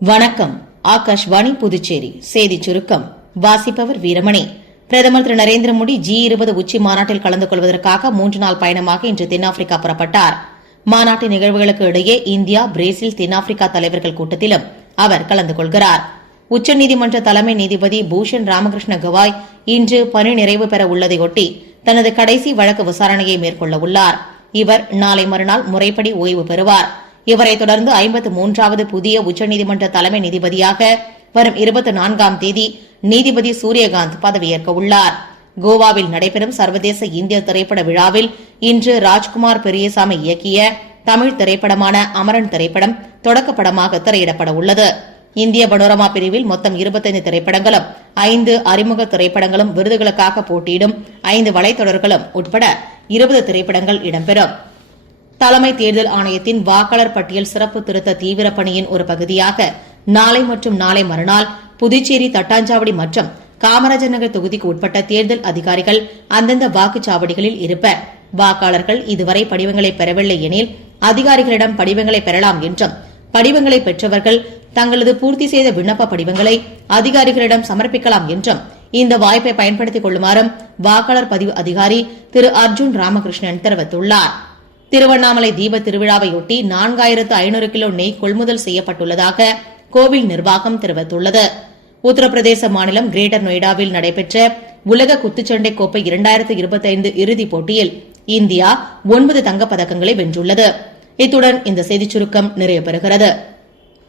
வணக்கம். ஆகாஷ்வாணி புதுச்சேரி செய்திச் சுருக்கம் வாசிப்பவர் வீரமணி. பிரதமர் திரு நரேந்திர மோடி G20 உச்சி மாநாட்டில் கலந்து கொள்வதற்காக 3 நாள் பயணமாக இன்று தென்னாப்பிரிக்கா புறப்பட்டார். மாநாட்டு நிகழ்வுகளுக்கு இடையே இந்தியா, பிரேசில், தென்னாப்பிரிக்கா தலைவர்கள் கூட்டத்திலும் அவர் கலந்து கொள்கிறார். உச்சநீதிமன்ற தலைமை நீதிபதி பூஷன் ராமகிருஷ்ண கவாய் இன்று பணி நிறைவு பெற உள்ளதையொட்டி தனது கடைசி வழக்கு விசாரணையை மேற்கொள்ள உள்ளார். இவர் நாளை மறுநாள் முறைப்படி ஓய்வு பெறுவார். இவரைத் தொடர்ந்து 53வது புதிய உச்சநீதிமன்ற தலைமை நீதிபதியாக வரும் 24ஆம் தேதி நீதிபதி சூரியகாந்த் பதவியேற்க உள்ளார். கோவாவில் நடைபெறும் சர்வதேச இந்திய திரைப்பட விழாவில் இன்று ராஜ்குமார் பெரியசாமி இயக்கிய தமிழ் திரைப்படமான அமரன் திரைப்படம் தொடக்கப்படமாக திரையிடப்பட உள்ளது. இந்திய பனோரமா பிரிவில் மொத்தம் 25 திரைப்படங்களும் 5 அறிமுக திரைப்படங்களும் விருதுகளுக்காக போட்டியிடும் 5 வலைத்தொடர்களும் உட்பட 20 திரைப்படங்கள் இடம்பெறும். தலைமை தேர்தல் ஆணையத்தின் வாக்காளர் பட்டியல் சிறப்பு திருத்த தீவிர பணியின் ஒரு பகுதியாக நாளை மற்றும் நாளை மறுநாள் புதுச்சேரி, தட்டாஞ்சாவடி மற்றும் காமராஜர் நகர் தொகுதிக்கு உட்பட்ட தேர்தல் அதிகாரிகள் அந்தந்த வாக்குச்சாவடிகளில் இருப்பர். வாக்காளர்கள் இதுவரை படிவங்களை பெறவில்லை எனில் அதிகாரிகளிடம் படிவங்களை பெறலாம் என்றும், படிவங்களை பெற்றவர்கள் தங்களது பூர்த்தி செய்த விண்ணப்ப படிவங்களை அதிகாரிகளிடம் சமர்ப்பிக்கலாம் என்றும் இந்த வாய்ப்பை பயன்படுத்திக் கொள்ளுமாறும் வாக்காளர் பதிவு அதிகாரி திரு அர்ஜுன் ராமகிருஷ்ணன் தெரிவித்துள்ளார். திருவண்ணாமலை தீப திருவிழாவையொட்டி 4500 கிலோ நெய் கொள்முதல் செய்யப்பட்டுள்ளதாக கோவில் நிர்வாகம் தெரிவித்துள்ளது. உத்தரப்பிரதேச மாநிலம் கிரேட்டர் நொய்டாவில் நடைபெற்ற உலக குத்துச்சண்டை கோப்பை 2025 இறுதிப் போட்டியில் இந்தியா 9 தங்கப்பதக்கங்களை வென்றுள்ளது. இத்துடன் இந்த செய்திச் சுருக்கம் நிறைவு பெறுகிறது.